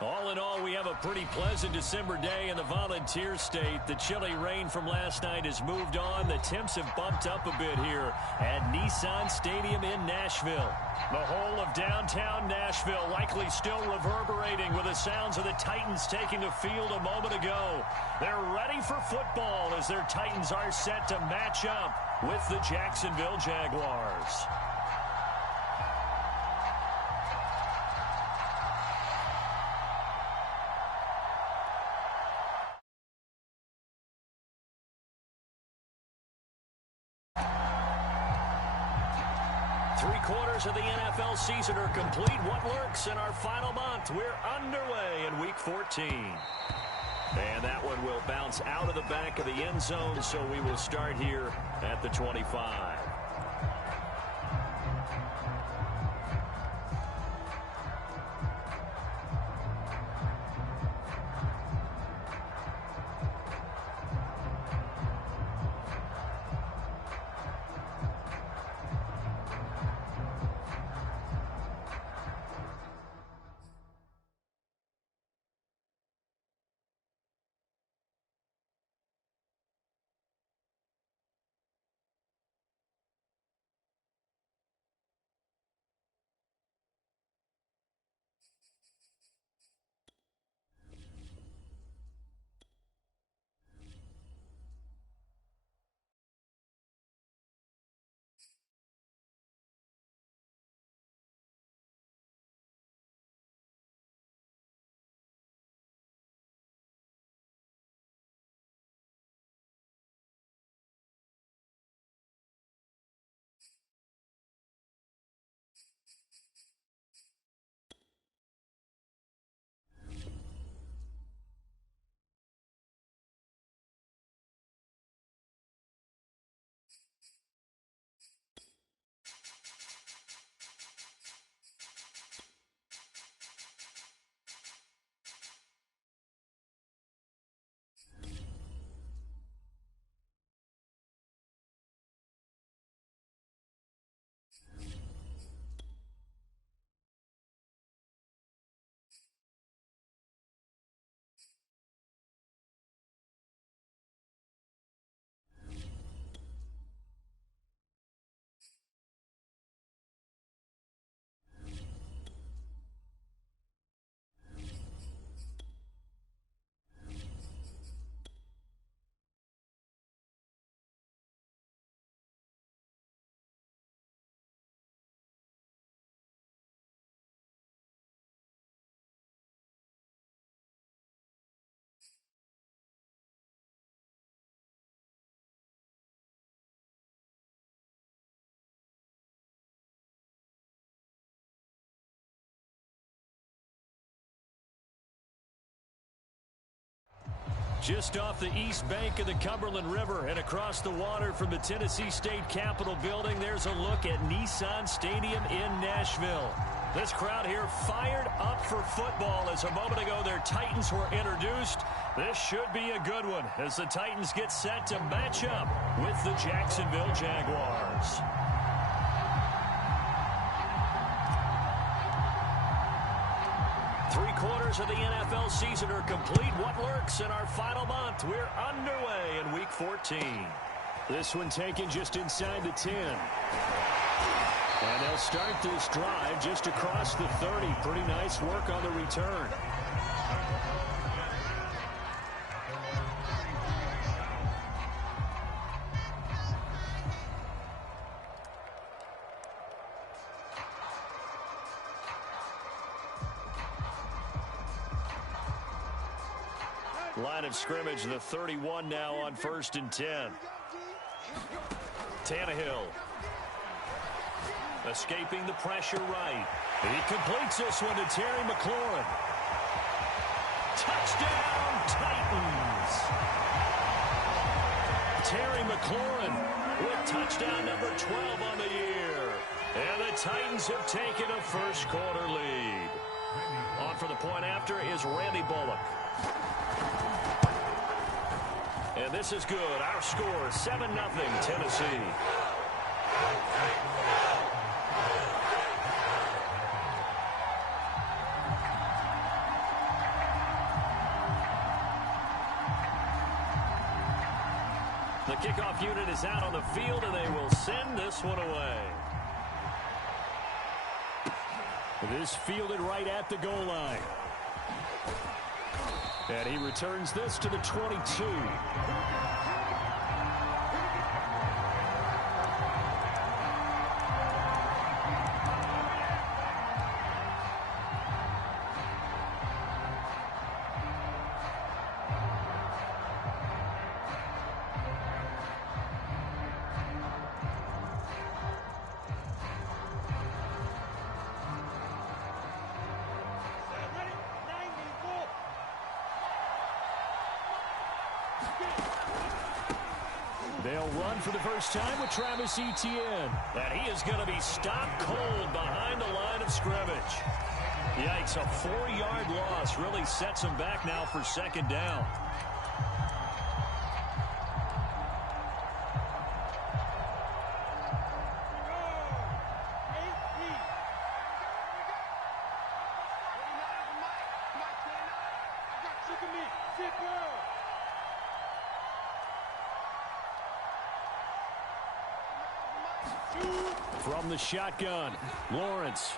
All in all, we have a pretty pleasant December day in the Volunteer State. The chilly rain from last night has moved on. The temps have bumped up a bit here at Nissan Stadium in Nashville. The whole of downtown Nashville likely still reverberating with the sounds of the Titans taking the field a moment ago. They're ready for football as their Titans are set to match up with the Jacksonville Jaguars. Three-quarters of the NFL season are complete. What works in our final month? We're underway in Week 14. And that one will bounce out of the back of the end zone, so we will start here at the 25. Just off the east bank of the Cumberland River and across the water from the Tennessee State Capitol building, there's a look at Nissan Stadium in Nashville. This crowd here fired up for football as a moment ago their Titans were introduced. This should be a good one as the Titans get set to match up with the Jacksonville Jaguars. Three-quarters of the NFL season are complete. What works in our final month? We're underway in Week 14. This one taken just inside the 10. And they'll start this drive just across the 30. Pretty nice work on the return. Line of scrimmage, the 31 now on 1st and 10. Tannehill. Escaping the pressure right. He completes this one to Terry McLaurin. Touchdown, Titans. Terry McLaurin with touchdown number 12 on the year. And the Titans have taken a first quarter lead. On for the point after is Randy Bullock. And this is good. Our score, 7-0 Tennessee. The kickoff unit is out on the field, and they will send this one away. This fielded right at the goal line. And he returns this to the 22. They'll run for the first time with Travis Etienne. And he is going to be stopped cold behind the line of scrimmage. Yikes, a 4-yard loss really sets him back now for second down. From the shotgun, Lawrence.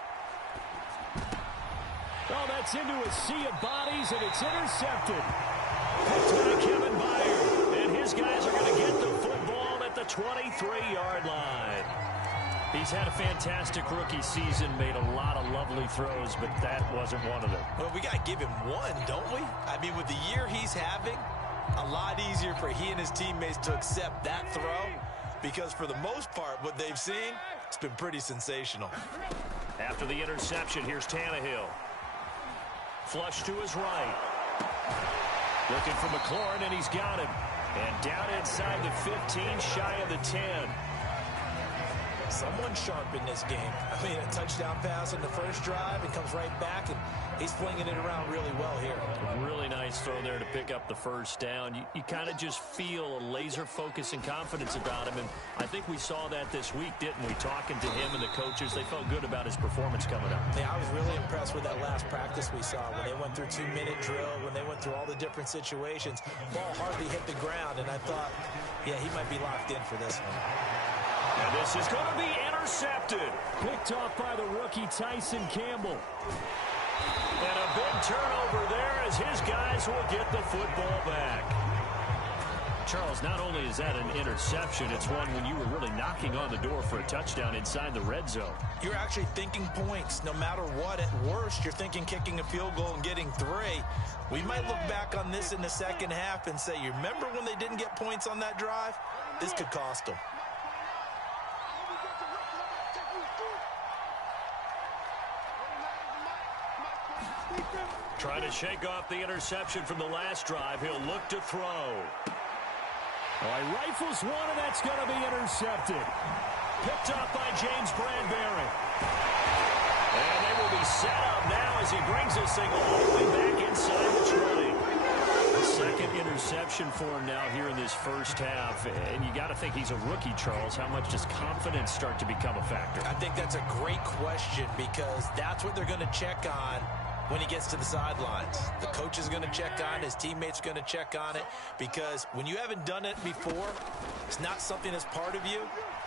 Oh, that's into a sea of bodies, and it's intercepted. Picked by Kevin Byard. And his guys are going to get the football at the 23-yard line. He's had a fantastic rookie season, made a lot of lovely throws, but that wasn't one of them. Well, we got to give him one, don't we? I mean, with the year he's having, a lot easier for he and his teammates to accept that throw, because for the most part, what they've seen, it's been pretty sensational. After the interception, here's Tannehill. Flush to his right. Looking for McLaurin, and he's got him. And down inside the 15, shy of the 10. Someone sharp in this game. I mean, a touchdown pass on the first drive, and comes right back, and he's flinging it around really well here. Really nice throw there to pick up the first down. You kind of just feel a laser focus and confidence about him, and I think we saw that this week, didn't we? Talking to him and the coaches, they felt good about his performance coming up. Yeah, I was really impressed with that last practice we saw when they went through 2-minute drill, when they went through all the different situations. Ball hardly hit the ground, and I thought, yeah, he might be locked in for this one. And this is going to be intercepted. Picked off by the rookie Tyson Campbell. And a big turnover there as his guys will get the football back. Charles, not only is that an interception, it's one when you were really knocking on the door for a touchdown inside the red zone. You're actually thinking points. No matter what, at worst, you're thinking kicking a field goal and getting 3. We might look back on this in the second half and say, you remember when they didn't get points on that drive? This could cost them. Trying to shake off the interception from the last drive. He'll look to throw. Oh, he rifles one, and that's going to be intercepted. Picked up by James Bradbury. And they will be set up now as he brings this thing all the way back inside the 20. The second interception for him now here in this first half. And you got to think he's a rookie, Charles. How much does confidence start to become a factor? I think that's a great question, because that's what they're going to check on when he gets to the sidelines. The coach is going to check on it. His teammates are going to check on it, because when you haven't done it before, it's not something that's part of you.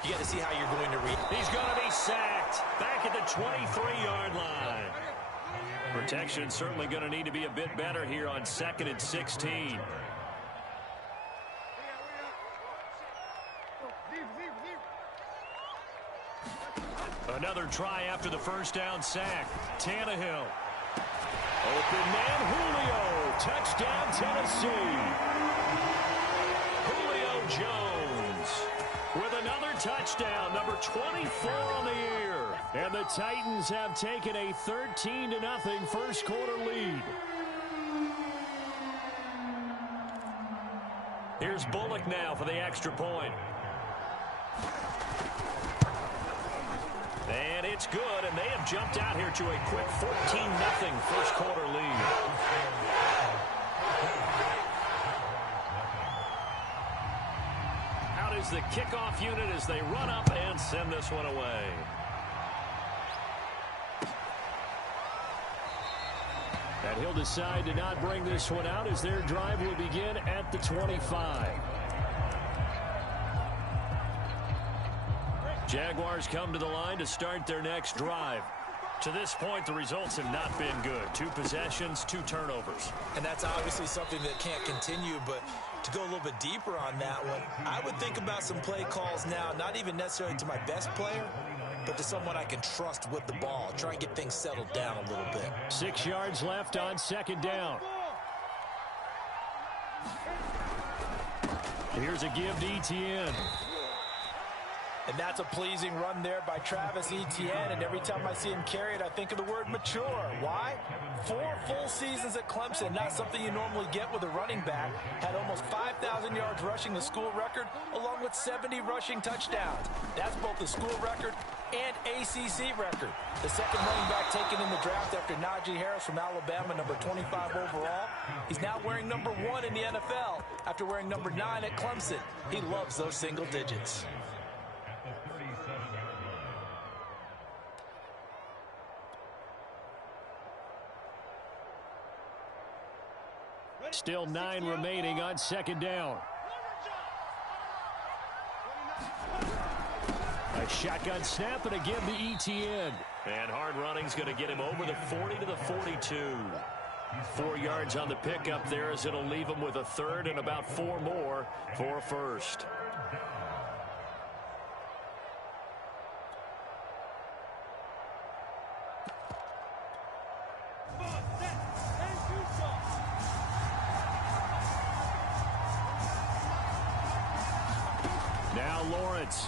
You got to see how you're going to react. He's going to be sacked back at the 23-yard line. Protection certainly going to need to be a bit better here on 2nd and 16. Another try after the first down sack. Tannehill. Open man, Julio. Touchdown, Tennessee. Julio Jones with another touchdown, number 24 on the year. And the Titans have taken a 13-0 first quarter lead. Here's Bullock now for the extra point. And it's good, and they have jumped out here to a quick 14-0 first quarter lead. Out is the kickoff unit as they run up and send this one away. And he'll decide to not bring this one out as their drive will begin at the 25. Jaguars come to the line to start their next drive. To this point, the results have not been good. 2 possessions, 2 turnovers. And that's obviously something that can't continue, but to go a little bit deeper on that one, I would think about some play calls now, not even necessarily to my best player, but to someone I can trust with the ball. Try and get things settled down a little bit. 6 yards left on 2nd down. Here's a give to Etienne. And that's a pleasing run there by Travis Etienne. And every time I see him carry it, I think of the word mature. Why? 4 full seasons at Clemson, not something you normally get with a running back. Had almost 5,000 yards rushing, the school record, along with 70 rushing touchdowns. That's both the school record and ACC record. The second running back taken in the draft after Najee Harris from Alabama, number 25 overall. He's now wearing number 1 in the NFL after wearing number 9 at Clemson. He loves those single digits. Still 9 remaining on 2nd down. A shotgun snap and a give to Etienne. And hard running's going to get him over the 40 to the 42. 4 yards on the pickup there as it'll leave him with a 3rd and about 4 more for a 1st. Now Lawrence.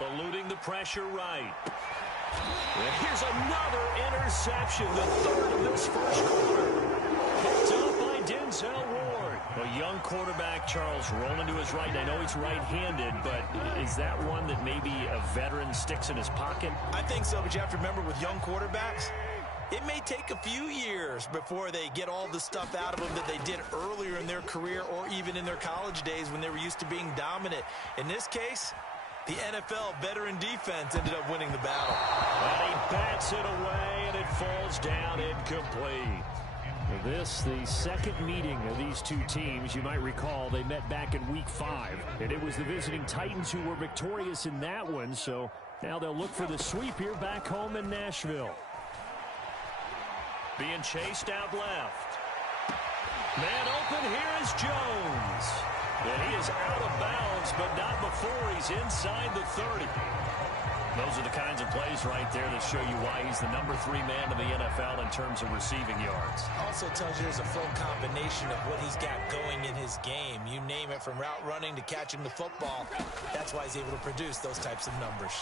Eluding the pressure right. And here's another interception, the 3rd of this first quarter. Picked up by Denzel Ward. A young quarterback, Charles, rolling to his right. I know he's right-handed, but is that one that maybe a veteran sticks in his pocket? I think so, but you have to remember with young quarterbacks, it may take a few years before they get all the stuff out of them that they did earlier in their career or even in their college days when they were used to being dominant. In this case, the NFL veteran defense ended up winning the battle. And he bats it away, and it falls down incomplete. This, the second meeting of these 2 teams. You might recall they met back in Week 5, and it was the visiting Titans who were victorious in that one, so now they'll look for the sweep here back home in Nashville. Being chased out left. Man open, here is Jones. And he is out of bounds, but not before he's inside the 30. Those are the kinds of plays right there that show you why he's the number 3 man in the NFL in terms of receiving yards. Also tells you there's a full combination of what he's got going in his game. You name it, from route running to catching the football. That's why he's able to produce those types of numbers.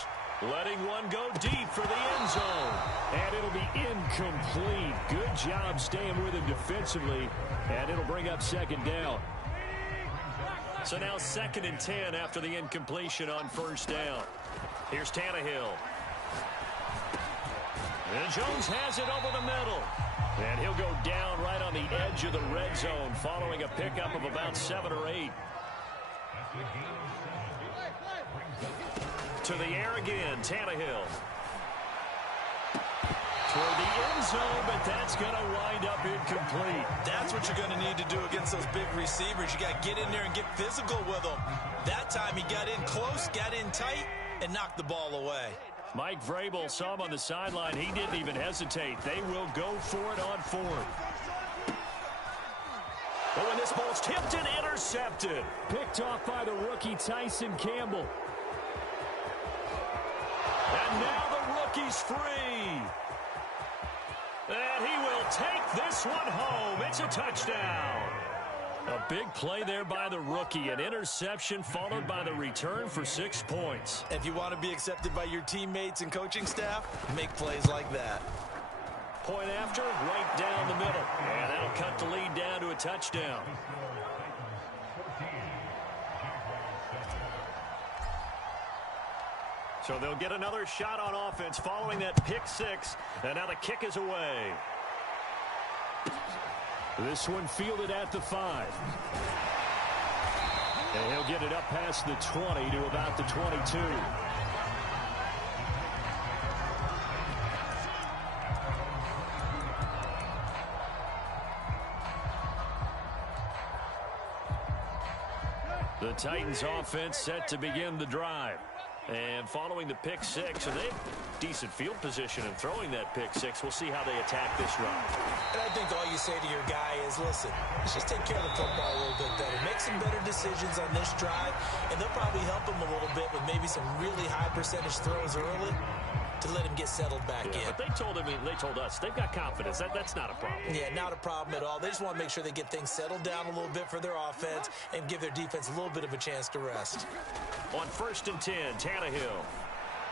Letting one go deep for the end zone. And it'll be incomplete. Good job staying with him defensively. And it'll bring up 2nd down. So now 2nd and 10 after the incompletion on 1st down. Here's Tannehill. And Jones has it over the middle. And he'll go down right on the edge of the red zone following a pickup of about 7 or 8. To the air again, Tannehill. Toward the end zone, but that's going to wind up incomplete. That's what you're going to need to do against those big receivers. You got to get in there and get physical with them. That time he got in close, got in tight, and knocked the ball away. Mike Vrabel saw him on the sideline. He didn't even hesitate. They will go for it on 4th. Oh, and this ball's tipped and intercepted. Picked off by the rookie Tyson Campbell. And now the rookie's free. And he will take this one home. It's a touchdown. A big play there by the rookie. An interception followed by the return for 6 points. If you want to be accepted by your teammates and coaching staff, make plays like that. Point after, right down the middle. And that'll cut the lead down to a touchdown. So they'll get another shot on offense following that pick 6. And now the kick is away. This one fielded at the 5. And he'll get it up past the 20 to about the 22. The Titans offense set to begin the drive. And following the pick six, and they have decent field position in throwing that pick six. We'll see how they attack this run. And I think all you say to your guy is, listen, let's just take care of the football a little bit better. Make some better decisions on this drive, and they'll probably help him a little bit with maybe some really high percentage throws early to let him get settled back in. But they told us they've got confidence. That's not a problem. Yeah, not a problem at all. They just want to make sure they get things settled down a little bit for their offense and give their defense a little bit of a chance to rest. On 1st and 10, Tannehill.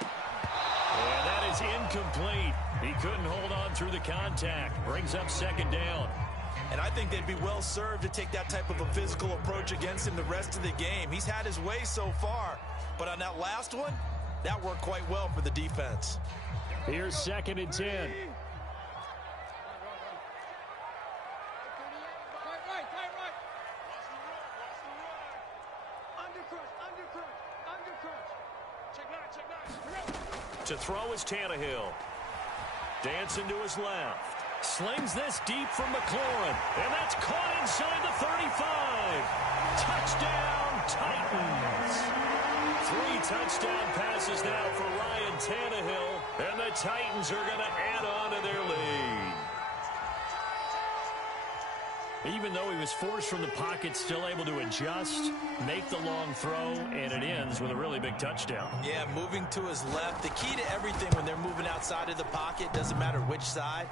And that is incomplete. He couldn't hold on through the contact. Brings up 2nd down. And I think they'd be well served to take that type of a physical approach against him the rest of the game. He's had his way so far. But on that last one, that worked quite well for the defense. Here's 2nd and 10. To throw is Tannehill. Dancing to his left. Slings this deep from McLaurin. And that's caught inside the 35. Touchdown, Titans. 3 touchdown passes now for Ryan Tannehill. And the Titans are going to add on to their lead. Even though he was forced from the pocket, still able to adjust, make the long throw, and it ends with a really big touchdown. Yeah, moving to his left. The key to everything when they're moving outside of the pocket, doesn't matter which side,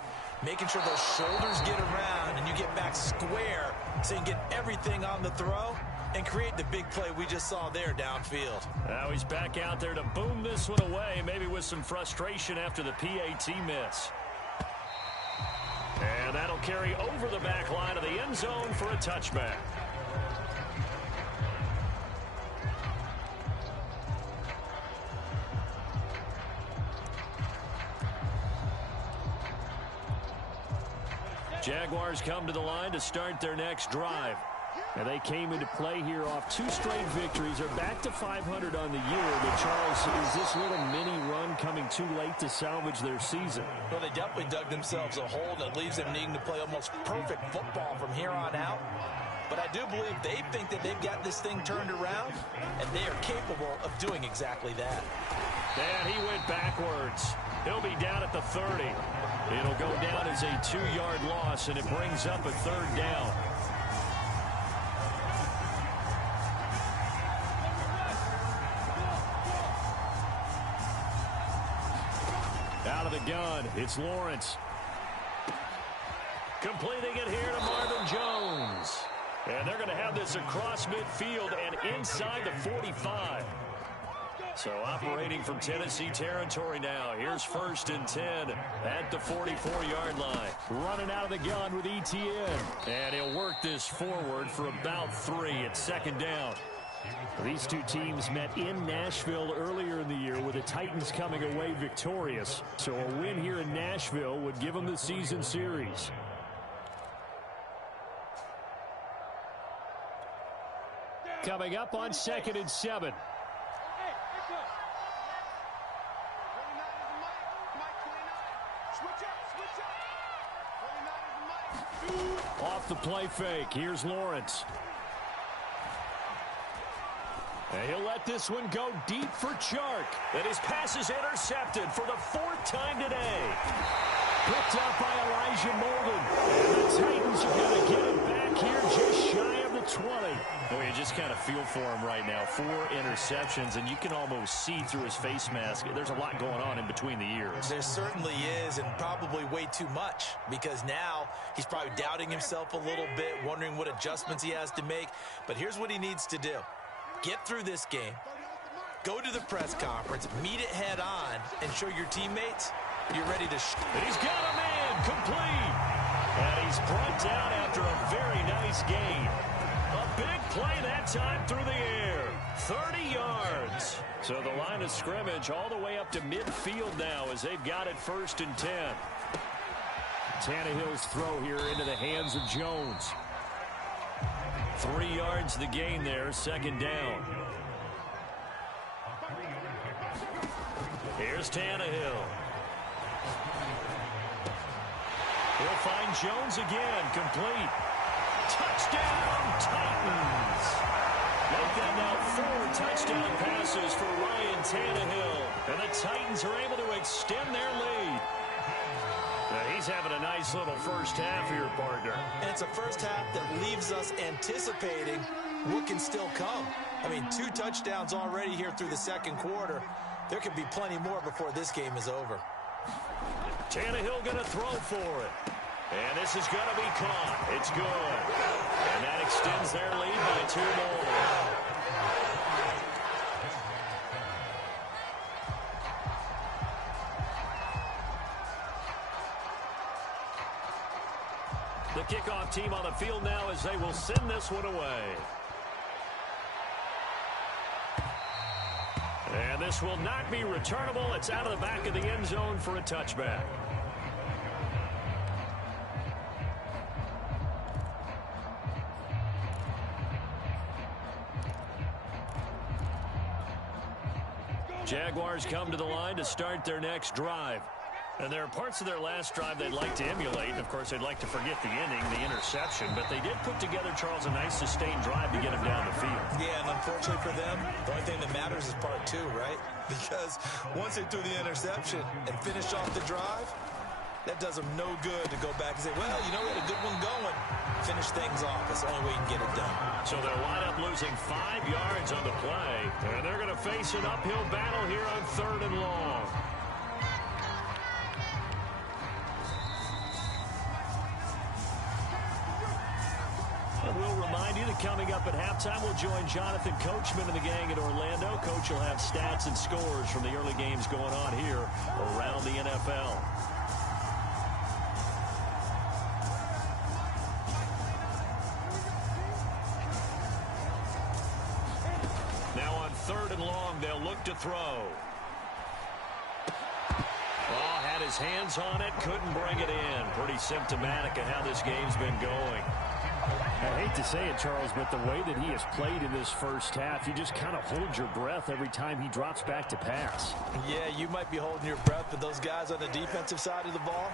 making sure those shoulders get around and you get back square so you can get everything on the throw and create the big play we just saw there downfield. Now he's back out there to boom this one away, maybe with some frustration after the PAT miss. And that'll carry over the back line of the end zone for a touchback. Jaguars come to the line to start their next drive. And they came into play here off 2 straight victories. They're back to 500 on the year. But, Charles, is this little mini run coming too late to salvage their season? Well, they definitely dug themselves a hole that leaves them needing to play almost perfect football from here on out. But I do believe they think that they've got this thing turned around, and they are capable of doing exactly that. And he went backwards. He'll be down at the 30. It'll go down as a 2-yard loss, and it brings up a 3rd down. Out of the gun, it's Lawrence. Completing it here to Marvin Jones. And they're going to have this across midfield and inside the 45. So operating from Tennessee territory now. Here's 1st and 10 at the 44-yard line. Running out of the gun with ETN. And he'll work this forward for about 3 at 2nd down. These two teams met in Nashville earlier in the year with the Titans coming away victorious. So a win here in Nashville would give them the season series. Coming up on 2nd and 7. Off the play fake. Here's Lawrence. And he'll let this one go deep for Chark. And his pass is intercepted for the 4th time today. Picked up by Elijah Molden. And the Titans are going to get it back here just shy of the 20. Oh, you just kind of feel for him right now. 4 interceptions, and you can almost see through his face mask. There's a lot going on in between the ears. There certainly is, and probably way too much, because now he's probably doubting himself a little bit, wondering what adjustments he has to make. But here's what he needs to do. Get through this game, go to the press conference, meet it head on, and show your teammates you're ready to He's got a man complete. And he's brought down after a very nice gain. A big play that time through the air. 30 yards. So the line of scrimmage all the way up to midfield now as they've got it 1st and 10. Tannehill's throw here into the hands of Jones. 3 yards the gain there, 2nd down. Here's Tannehill. He'll find Jones again, complete. Touchdown, Titans. Make that now 4 touchdown passes for Ryan Tannehill. And the Titans are able to extend their lead. Now he's having a nice little first half here, partner. And it's a first half that leaves us anticipating what can still come. I mean, 2 touchdowns already here through the second quarter. There could be plenty more before this game is over. Tannehill going to throw for it. And this is going to be caught. It's good. And that extends their lead by 2 more. The kickoff team on the field now as they will send this one away. And this will not be returnable. It's out of the back of the end zone for a touchback. Jaguars come to the line to start their next drive. And there are parts of their last drive they'd like to emulate. And, of course, they'd like to forget the inning, the interception. But they did put together, Charles, a nice sustained drive to get him down the field. Yeah, and unfortunately for them, the only thing that matters is part 2, right? Because once they threw the interception and finished off the drive, that does them no good to go back and say, well, you know, we had a good one going. Finish things off. That's the only way you can get it done. So they'll wind up losing 5 yards on the play. And they're going to face an uphill battle here on 3rd and long. We'll remind you that coming up at halftime, we'll join Jonathan Coachman and the gang at Orlando. Coach will have stats and scores from the early games going on here around the NFL. Now on 3rd and long, they'll look to throw. Oh, had his hands on it, couldn't bring it in. Pretty symptomatic of how this game's been going. I hate to say it, Charles, but the way that he has played in this first half, you just kind of hold your breath every time he drops back to pass. Yeah, you might be holding your breath, but those guys on the defensive side of the ball,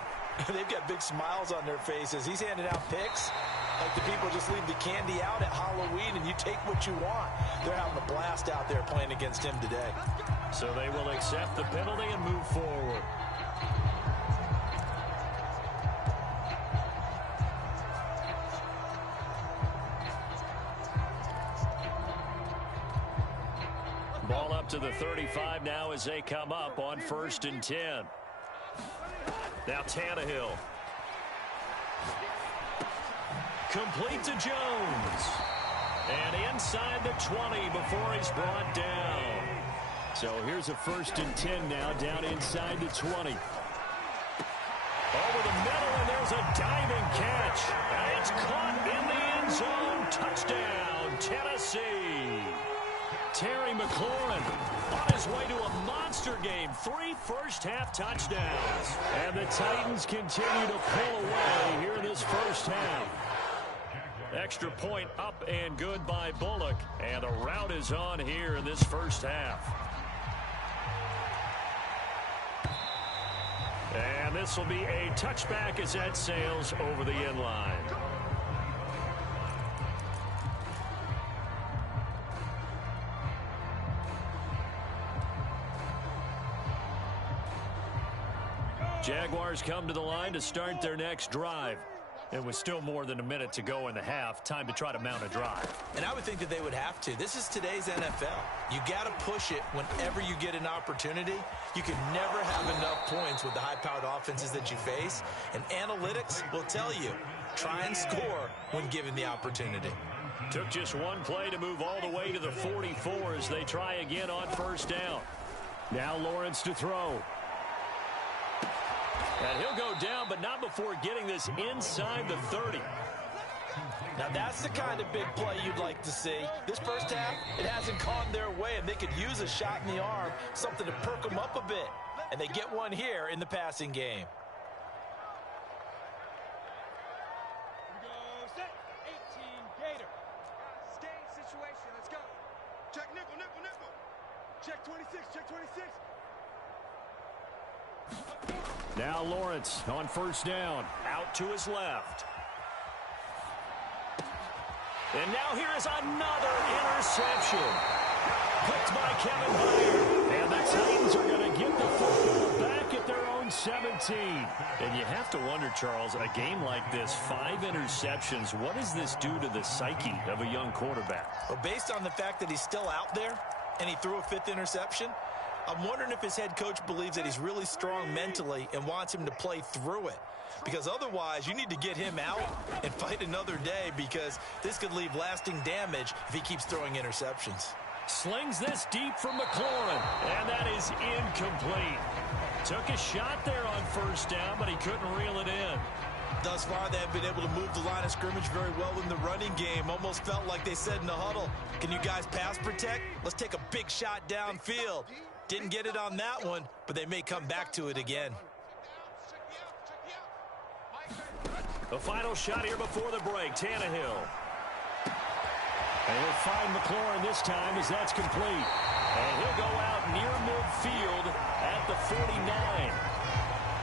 they've got big smiles on their faces. He's handing out picks like the people just leave the candy out at Halloween and you take what you want. They're having a blast out there playing against him today. So they will accept the penalty and move forward. Ball up to the 35 now as they come up on 1st and 10. Now Tannehill. Complete to Jones. And inside the 20 before he's brought down. So here's a 1st and 10 now down inside the 20. Over the middle, and there's a diving catch. And it's caught in the end zone. Touchdown, Tennessee. Terry McLaurin on his way to a monster game. 3 first-half touchdowns. And the Titans continue to pull away here in this first half. Extra point up and good by Bullock. And the rout is on here in this first half. And this will be a touchback as that sails over the end line. Jaguars come to the line to start their next drive. It was still more than a minute to go in the half. Time to try to mount a drive. And I would think that they would have to. This is today's NFL. You got to push it whenever you get an opportunity. You can never have enough points with the high-powered offenses that you face. And analytics will tell you, try and score when given the opportunity. Took just one play to move all the way to the 44 as they try again on 1st down. Now Lawrence to throw. And he'll go down, but not before getting this inside the 30. Now, that's the kind of big play you'd like to see. This first half, it hasn't gone their way, and they could use a shot in the arm, something to perk them up a bit. And they get one here in the passing game. Here we go, set, 18, Gator. Stay in situation, let's go. Check nickel, nickel, nickel. Check 26, check 26. Now Lawrence on 1st down, out to his left. And now here is another interception. Picked by Kevin Byard. And the Titans are going to get the football back at their own 17. And you have to wonder, Charles, a game like this, 5 interceptions, what does this do to the psyche of a young quarterback? Well, based on the fact that he's still out there and he threw a 5th interception, I'm wondering if his head coach believes that he's really strong mentally and wants him to play through it. Because otherwise, you need to get him out and fight another day, because this could leave lasting damage if he keeps throwing interceptions. Slings this deep from McLaurin, and that is incomplete. Took a shot there on first down, but he couldn't reel it in. Thus far, they have been able to move the line of scrimmage very well in the running game. Almost felt like they said in the huddle, can you guys pass protect? Let's take a big shot downfield. Didn't get it on that one, but they may come back to it again. The final shot here before the break, Tannehill. And he'll find McLaurin this time as that's complete. And he'll go out near midfield at the 49.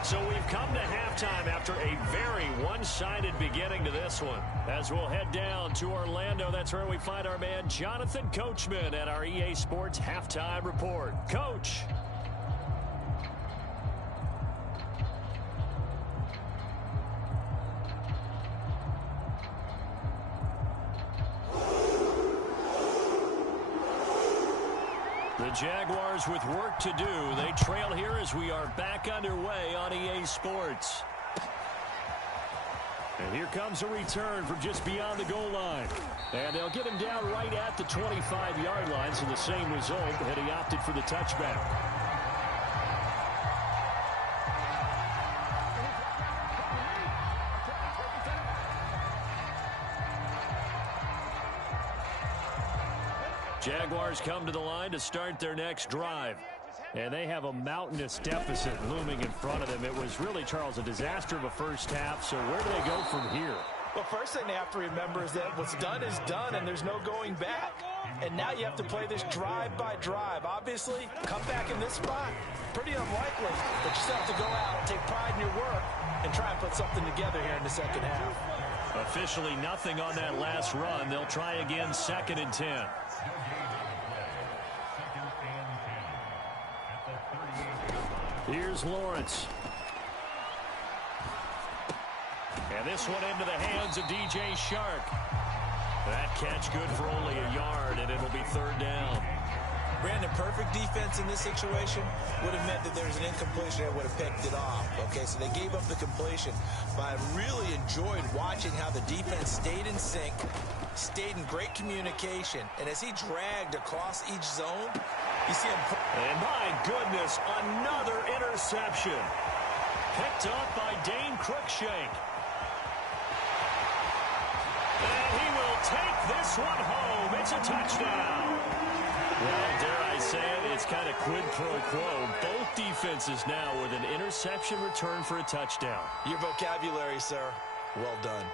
So we've come to halftime after a very one-sided beginning to this one. As we'll head down to Orlando, that's where we find our man Jonathan Coachman at our EA Sports Halftime Report. Coach. The Jaguars with work to do. They trail here as we are back underway on EA Sports. And here comes a return from just beyond the goal line. And they'll get him down right at the 25-yard line, so the same result had he opted for the touchback. Jaguars come to the line to start their next drive. And they have a mountainous deficit looming in front of them. It was really, Charles, a disaster of a first half. So where do they go from here? Well, first thing they have to remember is that what's done is done, and there's no going back. And now you have to play this drive by drive. Obviously, come back in this spot, pretty unlikely. But you still have to go out, take pride in your work, and try and put something together here in the second half. Officially nothing on that last run. They'll try again, 2nd and 10. Here's Lawrence. And this one into the hands of DJ Shark. That catch good for only a yard, and it'll be 3rd down. Brandon, perfect defense in this situation would have meant that there's an incompletion that would have picked it off. Okay, so they gave up the completion. But I really enjoyed watching how the defense stayed in sync, stayed in great communication, and as he dragged across each zone, you see him. And my goodness, another interception. Picked up by Dane Cruikshank. And he will take this one home. It's a touchdown. Well, dare I say it, it's kind of quid pro quo. Both defenses now with an interception return for a touchdown. Your vocabulary, sir. Well done.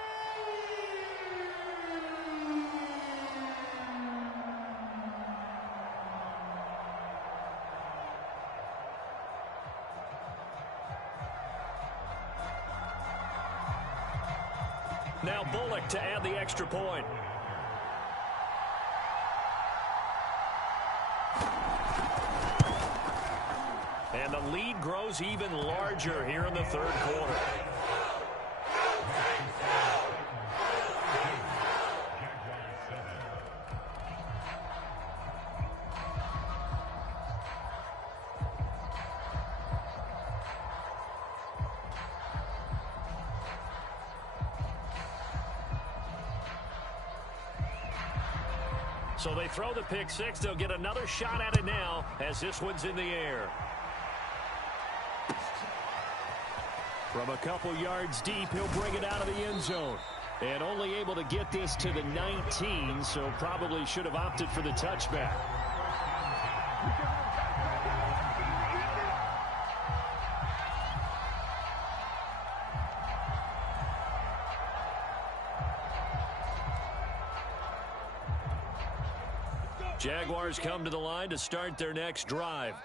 Now Bullock to add the extra point. And the lead grows even larger here in the 3rd quarter. So they throw the pick six. They'll get another shot at it now as this one's in the air. From a couple yards deep, he'll bring it out of the end zone. And only able to get this to the 19, so probably should have opted for the touchback. Jaguars come to the line to start their next drive.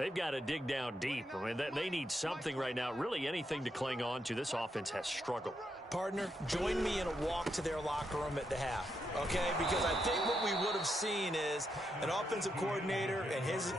They've got to dig down deep. I mean, they need something right now, really anything to cling on to. This offense has struggled. Partner, join me in a walk to their locker room at the half, okay? Because I think what we would have seen is an offensive coordinator and his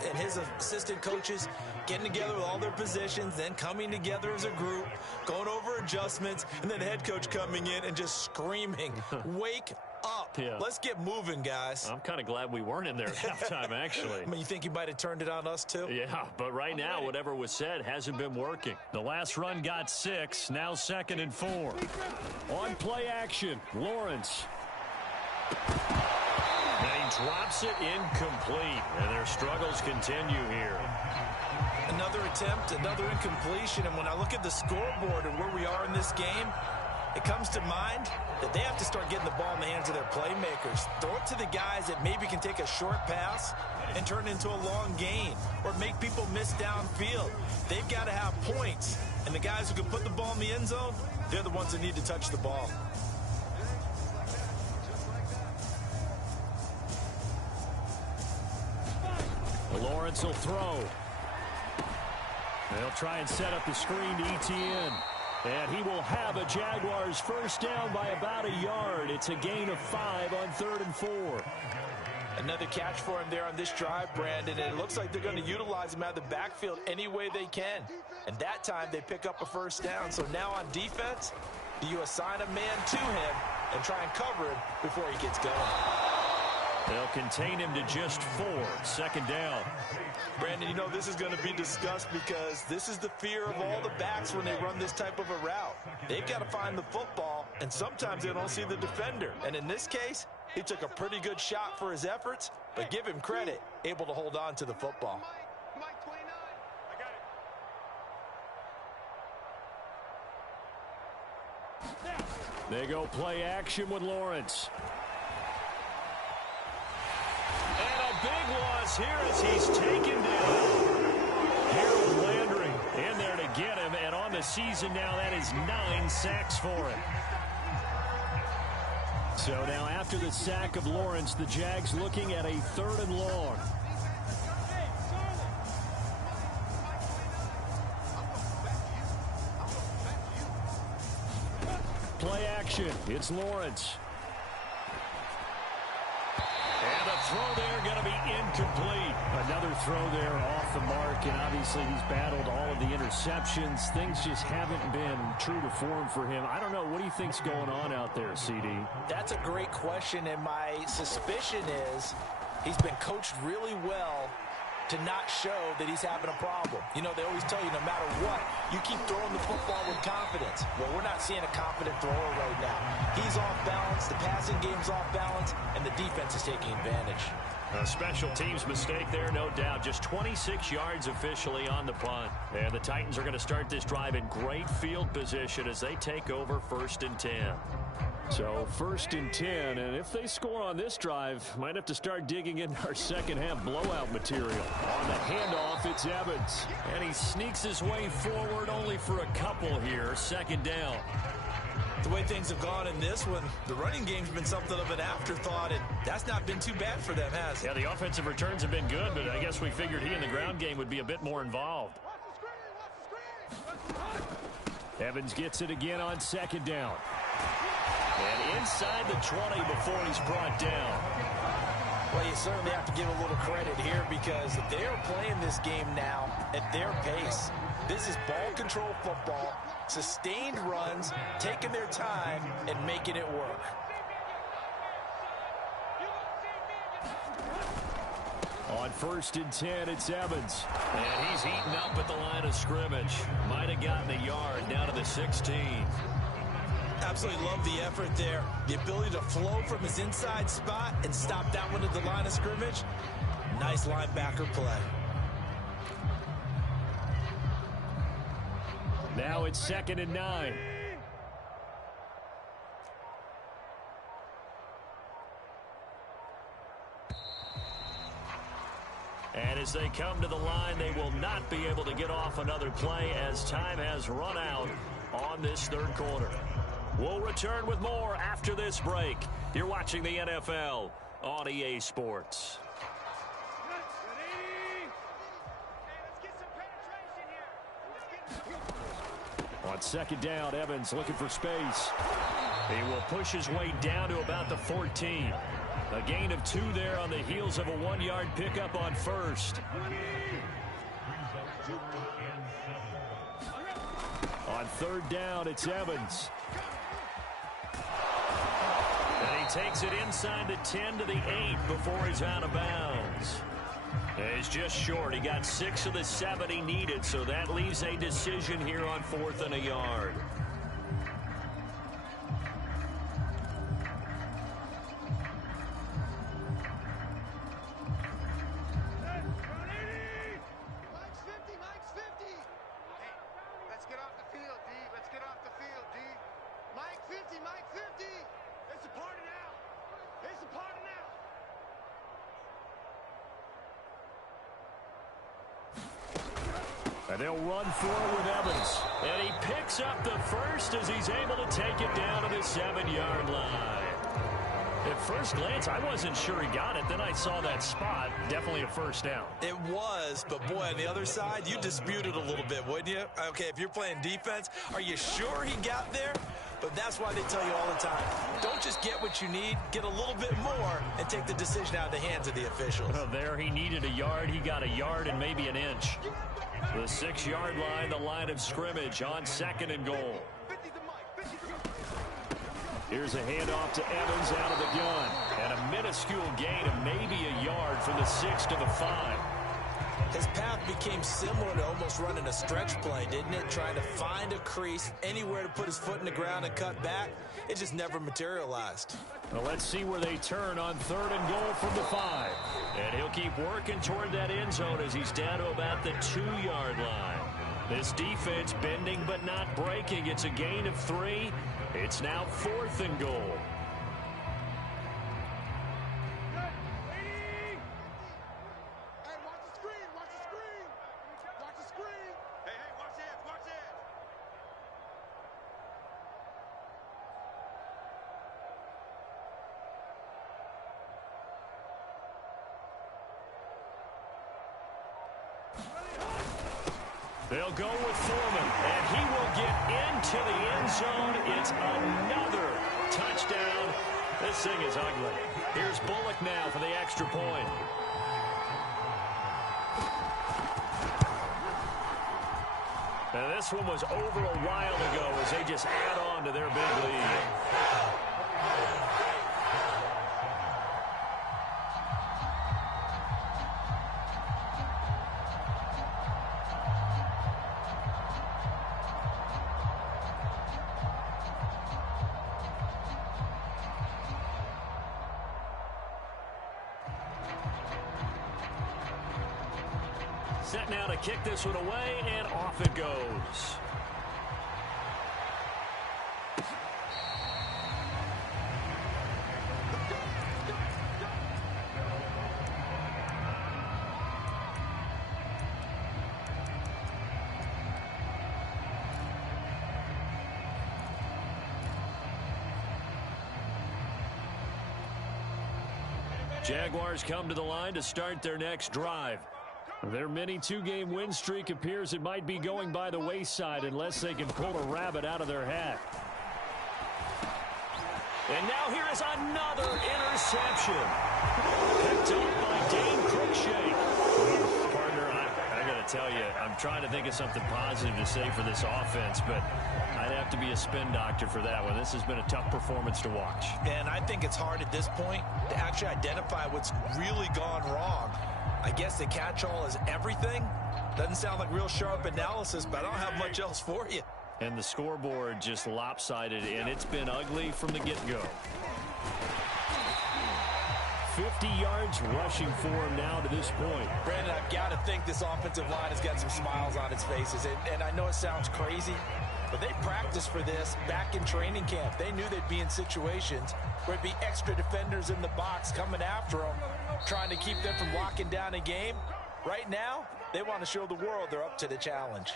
assistant coaches getting together with all their positions, then coming together as a group, going over adjustments, and then the head coach coming in and just screaming, wake up. Yeah. Let's get moving, guys. I'm kind of glad we weren't in there at halftime, actually. I mean, you think you might have turned it on us, too? Yeah, but right now, whatever was said hasn't been working. The last run got 6, now 2nd and 4. On play action, Lawrence. And he drops it incomplete, and their struggles continue here. Another attempt, another incompletion, and when I look at the scoreboard and where we are in this game, it comes to mind that they have to start getting the ball in the hands of their playmakers. Throw it to the guys that maybe can take a short pass and turn it into a long gain or make people miss downfield. They've got to have points, and the guys who can put the ball in the end zone, they're the ones that need to touch the ball. Lawrence will throw. They'll try and set up the screen to Etienne. And he will have a Jaguars first down by about a yard. It's a gain of 5 on 3rd and 4. Another catch for him there on this drive, Brandon, and it looks like they're going to utilize him out of the backfield any way they can. And that time they pick up a first down. So now on defense, do you assign a man to him and try and cover him before he gets going? They'll contain him to just 4. 2nd down. Brandon, you know this is going to be discussed because this is the fear of all the backs when they run this type of a route. They've got to find the football, and sometimes they don't see the defender. And in this case, he took a pretty good shot for his efforts, but give him credit, able to hold on to the football. Mike 29. I got it. They go play action with Lawrence. And a big loss here as he's taken down. Harold Landry in there to get him, and on the season now, that is 9 sacks for him. So now after the sack of Lawrence, the Jags looking at a 3rd and long. Play action. It's Lawrence. And the throw there going to be incomplete. Another throw there off the mark, and obviously he's battled all of the interceptions. Things just haven't been true to form for him. I don't know. What do you think's going on out there, CD? That's a great question, and my suspicion is he's been coached really well to not show that he's having a problem. You know, they always tell you no matter what, you keep throwing the football with confidence. Well, we're not seeing a confident thrower right now. He's off balance, the passing game's off balance, and the defense is taking advantage. A special teams mistake there, no doubt. Just 26 yards officially on the punt. And the Titans are going to start this drive in great field position as they take over 1st and 10. So 1st and 10, and if they score on this drive, might have to start digging into our second half blowout material. On the handoff, it's Evans. And he sneaks his way forward only for a couple here. 2nd down. The way things have gone in this one, the running game's been something of an afterthought, and that's not been too bad for them, has it? Yeah, the offensive returns have been good, but I guess we figured he in the ground game would be a bit more involved. Evans gets it again on 2nd down. And inside the 20 before he's brought down. Well, you certainly have to give a little credit here because they are playing this game now at their pace. This is ball control football, sustained runs, taking their time, and making it work. On 1st and 10, it's Evans. And he's eaten up at the line of scrimmage. Might have gotten a yard down to the 16. Absolutely love the effort there. The ability to flow from his inside spot and stop that one at the line of scrimmage. Nice linebacker play. Now it's 2nd and 9. And as they come to the line, they will not be able to get off another play as time has run out on this 3rd quarter. We'll return with more after this break. You're watching the NFL on EA Sports. On second down, Evans looking for space. He will push his way down to about the 14. A gain of 2 there on the heels of a 1-yard pickup on first. On third down, it's Evans. And he takes it inside the 10 to the 8 before he's out of bounds. He's just short. He got 6 of the 7 he needed, so that leaves a decision here on 4th and a yard. And they'll run forward with Evans. And he picks up the first as he's able to take it down to the 7-yard line. At first glance, I wasn't sure he got it. Then I saw that spot. Definitely a first down. It was, but boy, on the other side, you dispute it a little bit, wouldn't you? Okay, if you're playing defense, are you sure he got there? But that's why they tell you all the time, don't just get what you need, get a little bit more, and take the decision out of the hands of the officials. Well, there he needed a yard. He got a yard and maybe an inch. The 6-yard line, the line of scrimmage on 2nd and goal. Here's a handoff to Evans out of the gun. And a minuscule gain of maybe a yard from the 6 to the 5. His path became similar to almost running a stretch play, didn't it? Trying to find a crease, anywhere to put his foot in the ground and cut back. It just never materialized. Well, let's see where they turn on 3rd and goal from the 5. And he'll keep working toward that end zone as he's down to about the 2-yard line. This defense bending but not breaking. It's a gain of 3. It's now 4th and goal. They'll go with Foreman, and he will get into the end zone. It's another touchdown. This thing is ugly. Here's Bullock now for the extra point. Now this one was over a while ago as they just add on to their big lead. Set now to kick this one away, and off it goes. Jaguars come to the line to start their next drive. Their mini 2-game win streak appears it might be going by the wayside unless they can pull a rabbit out of their hat. And now here is another interception. Picked up by Dane Cruikshank. Partner, I got to tell you, I'm trying to think of something positive to say for this offense, but I'd have to be a spin doctor for that one. This has been a tough performance to watch. And I think it's hard at this point to actually identify what's really gone wrong. I guess the catch-all is everything. Doesn't sound like real sharp analysis, but I don't have much else for you. And the scoreboard just lopsided, and it's been ugly from the get-go. 50 yards rushing for him now to this point. Brandon, I've got to think this offensive line has got some smiles on its faces. And I know it sounds crazy, but they practiced for this back in training camp. They knew they'd be in situations where it'd be extra defenders in the box coming after them, trying to keep them from locking down a game. Right now, they want to show the world they're up to the challenge.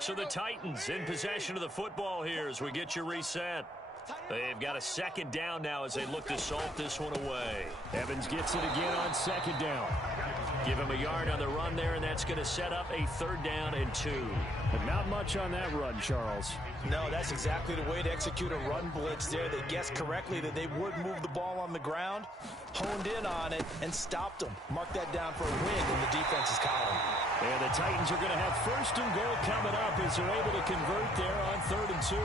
So the Titans in possession of the football here as we get you reset. They've got a second down now as they look to salt this one away. Evans gets it again on second down. Give him a yard on the run there, and that's going to set up a 3rd down and 2. But not much on that run, Charles. No, that's exactly the way to execute a run blitz there. They guessed correctly that they would move the ball on the ground, honed in on it, and stopped them. Mark that down for a win in the defense's column. And the Titans are going to have 1st and goal coming up as they're able to convert there on 3rd and 2.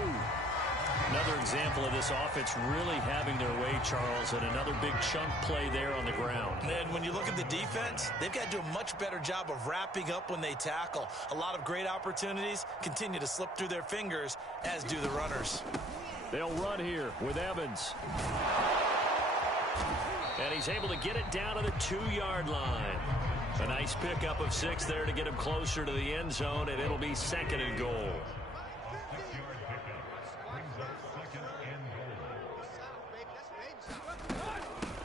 Another example of this offense really having their way, Charles, and another big chunk play there on the ground. And when you look at the defense, they've got to do a much better job of wrapping up when they tackle. A lot of great opportunities continue to slip through their fingers, as do the runners. They'll run here with Evans. And he's able to get it down to the 2-yard line. A nice pickup of 6 there to get him closer to the end zone, and it'll be 2nd and goal.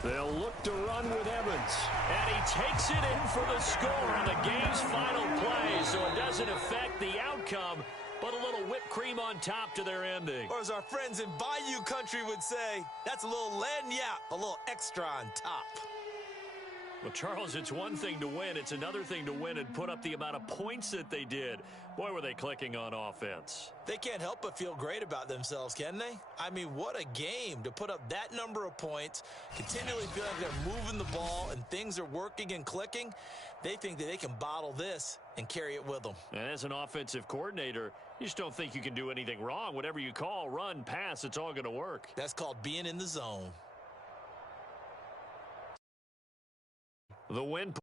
They'll look to run with Evans. And he takes it in for the score on the game's final play, so it doesn't affect the outcome, but a little whipped cream on top to their ending. Or as our friends in Bayou Country would say, that's a little lagniappe, a little extra on top. Well, Charles, it's one thing to win. It's another thing to win and put up the amount of points that they did. Boy, were they clicking on offense. They can't help but feel great about themselves, can they? I mean, what a game to put up that number of points, continually feel like they're moving the ball and things are working and clicking. They think that they can bottle this and carry it with them. And as an offensive coordinator, you just don't think you can do anything wrong. Whatever you call, run, pass, it's all going to work. That's called being in the zone. The win.